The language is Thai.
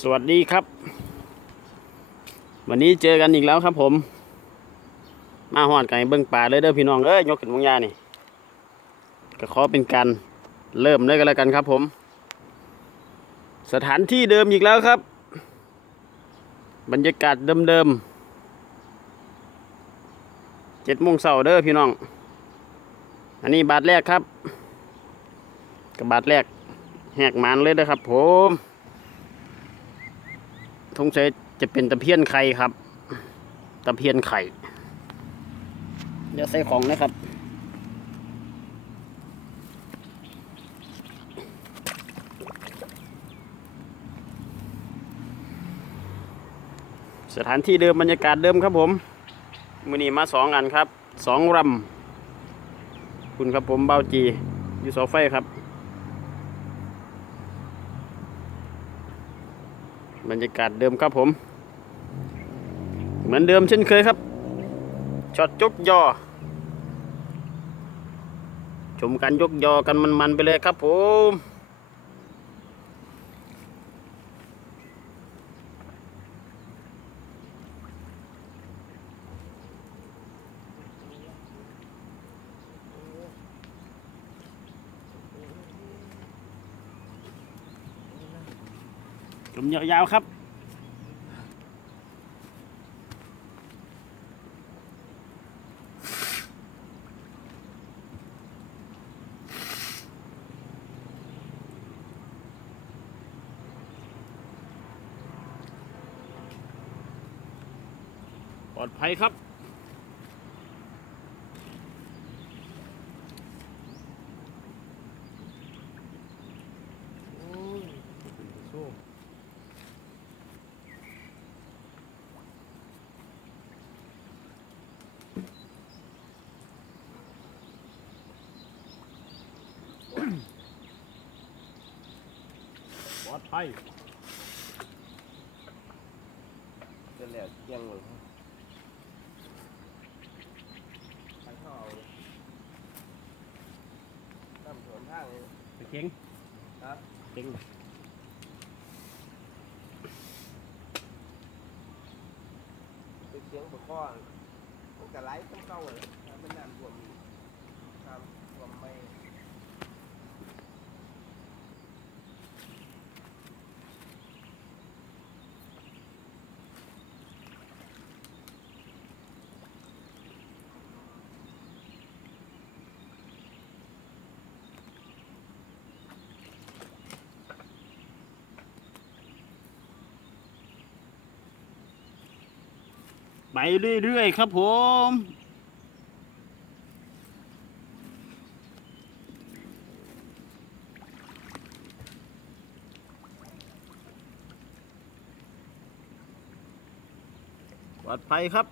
สวัสดีครับ วันนี้เจอกันอีกแล้วครับผม มาหอดไก่เบิ้งป่าเลยเด้อพี่น้องเอ้ยยกขึ้นวงยานี่ก็ขอเป็นการเริ่มเลยกันแล้วกันครับผม สถานที่เดิมอีกแล้วครับ บรรยากาศเดิมๆเจ็ดโมงเสาร์เด้อพี่น้อง อันนี้บาทแรกครับกับบาทแรกแหกมันเลยเด้อครับผม ทงใช้จะเป็นตะเพียนไข่ครับ ตะเพียนไข่ เดี๋ยวใส่ของนะครับสถานที่เดิมบรรยากาศเดิมครับผมมือนี้มาสองอันครับสองรำคุณครับผมเบาจี อยู่เสาไฟครับ บรรยากาศเดิมครับผม เหมือนเดิมเช่นเคยครับช็อตยกยอ ชมการยกยอกันมันๆไปเลยครับผม ลมยาวๆครับปลอดภัยครับ ปลอดภัยจะแหลกเที่ยงเลยไปเข้าตั้มสวนทางเลยไปเข็งครับเข็งไปเชียงบกข้อมันกระไรต้องเก้าเลยมันน้ำท่วมน้ำท่ ไปเรื่อยๆครับผม ปลอดภัยครับ